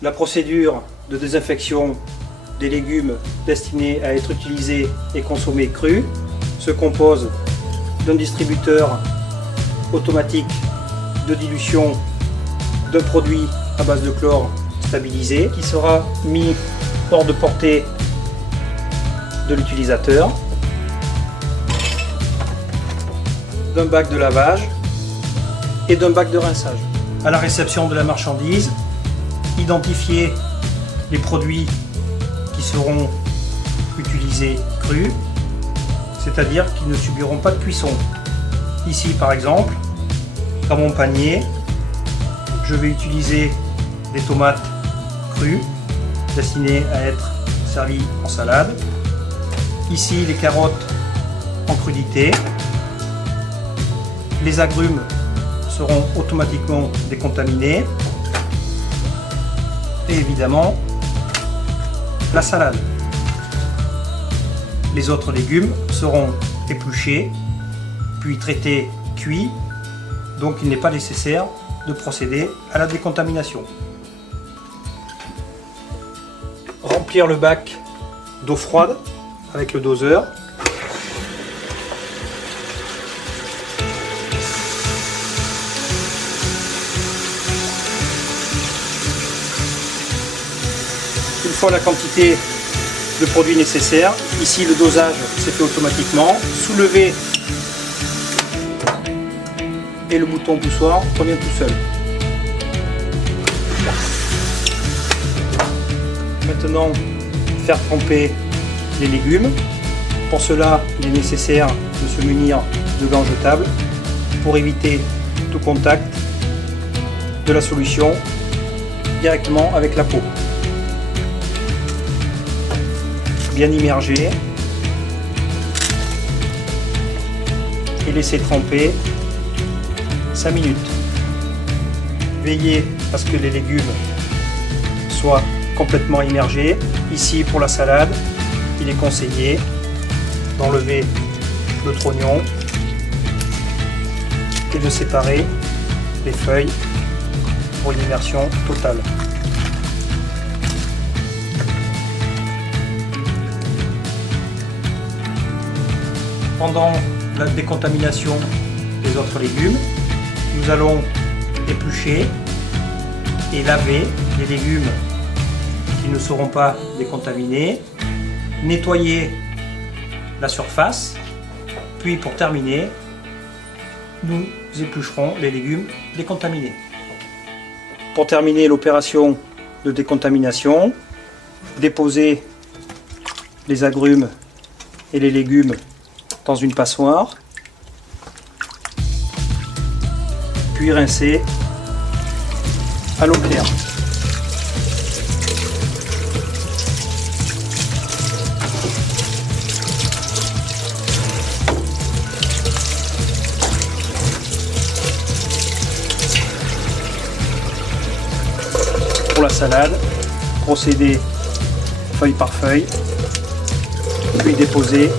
La procédure de désinfection des légumes destinés à être utilisés et consommés crus se compose d'un distributeur automatique de dilution d'un produit à base de chlore stabilisé qui sera mis hors de portée de l'utilisateur, d'un bac de lavage et d'un bac de rinçage. À la réception de la marchandise, identifier les produits qui seront utilisés crus, c'est-à-dire qu'ils ne subiront pas de cuisson. Ici par exemple, dans mon panier, je vais utiliser des tomates crues destinées à être servies en salade. Ici les carottes en crudité. Les agrumes seront automatiquement décontaminés. Et évidemment, la salade. Les autres légumes seront épluchés, puis traités cuits, donc il n'est pas nécessaire de procéder à la décontamination. Remplir le bac d'eau froide avec le doseur. Une fois la quantité de produit nécessaire, ici le dosage s'est fait automatiquement, soulever et le bouton poussoir revient tout seul. Maintenant, faire tremper les légumes. Pour cela, il est nécessaire de se munir de gants jetables pour éviter tout contact de la solution directement avec la peau. Bien immerger et laisser tremper 5 minutes. Veillez à ce que les légumes soient complètement immergés. Ici pour la salade, il est conseillé d'enlever le trognon et de séparer les feuilles pour une immersion totale. Pendant la décontamination des autres légumes, nous allons éplucher et laver les légumes qui ne seront pas décontaminés, nettoyer la surface, puis pour terminer, nous éplucherons les légumes décontaminés. Pour terminer l'opération de décontamination, déposer les agrumes et les légumes dans une passoire, puis rincer à l'eau claire. Pour la salade, procéder feuille par feuille, puis déposer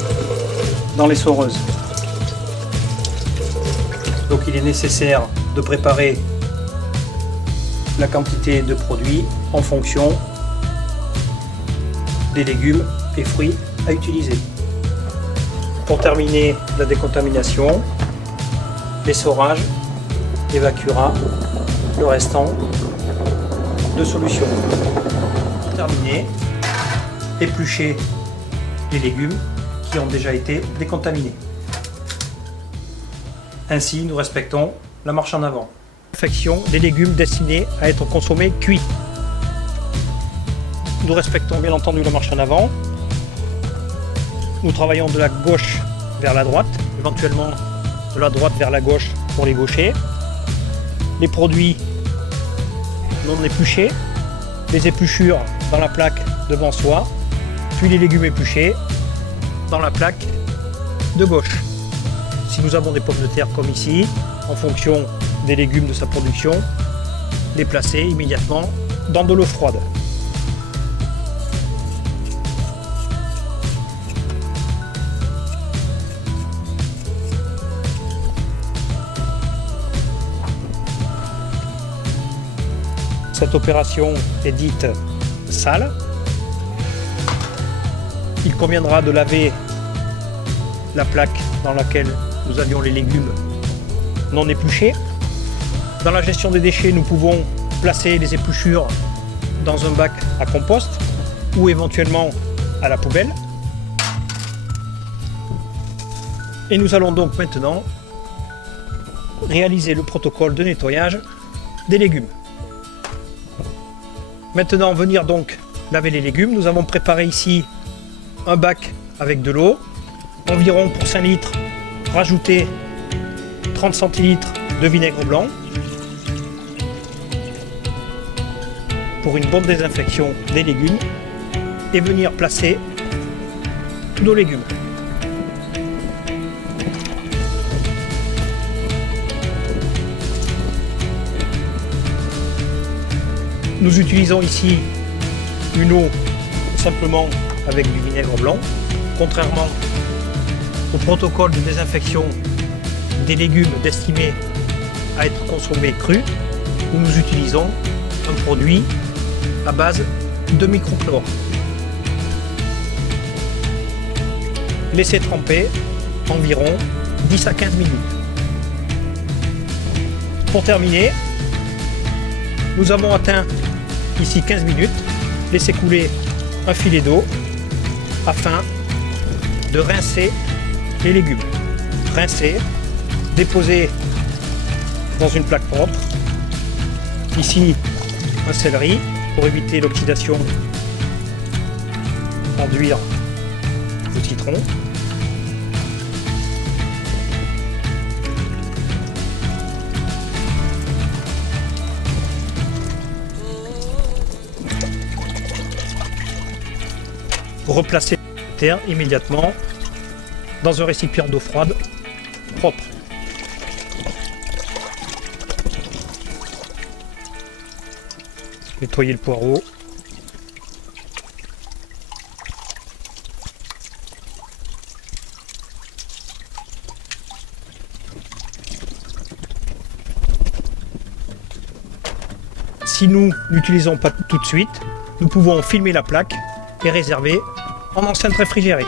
dans les soreuses. Donc il est nécessaire de préparer la quantité de produits en fonction des légumes et fruits à utiliser. Pour terminer la décontamination, l'essorage évacuera le restant de solution. Pour terminer, éplucher les légumes qui ont déjà été décontaminés. Ainsi, nous respectons la marche en avant. Confection des légumes destinés à être consommés cuits. Nous respectons bien entendu la marche en avant. Nous travaillons de la gauche vers la droite, éventuellement de la droite vers la gauche pour les gauchers. Les produits non épluchés, les épluchures dans la plaque devant soi, puis les légumes épluchés dans la plaque de gauche. Si nous avons des pommes de terre comme ici, en fonction des légumes de sa production, les placer immédiatement dans de l'eau froide. Cette opération est dite sale. Il conviendra de laver la plaque dans laquelle nous avions les légumes non épluchés. Dans la gestion des déchets, nous pouvons placer les épluchures dans un bac à compost ou éventuellement à la poubelle. Et nous allons donc maintenant réaliser le protocole de nettoyage des légumes. Maintenant, venir donc laver les légumes. Nous avons préparé ici un bac avec de l'eau. Environ pour 5 litres, rajouter 30 centilitres de vinaigre blanc pour une bonne désinfection des légumes et venir placer tous nos légumes. Nous utilisons ici une eau simplement avec du vinaigre blanc, contrairement au protocole de désinfection des légumes destinés à être consommés crus, où nous utilisons un produit à base de microchlore. Laissez tremper environ 10 à 15 minutes. Pour terminer, nous avons atteint ici 15 minutes. Laissez couler un filet d'eau afin de rincer les légumes. Rincer, déposer dans une plaque propre. Ici, un céleri pour éviter l'oxydation en d'huile au citron. Replacer la terre immédiatement dans un récipient d'eau froide propre. Nettoyer le poireau. Si nous n'utilisons pas tout de suite, nous pouvons filmer la plaque et réserver en enceinte réfrigérée.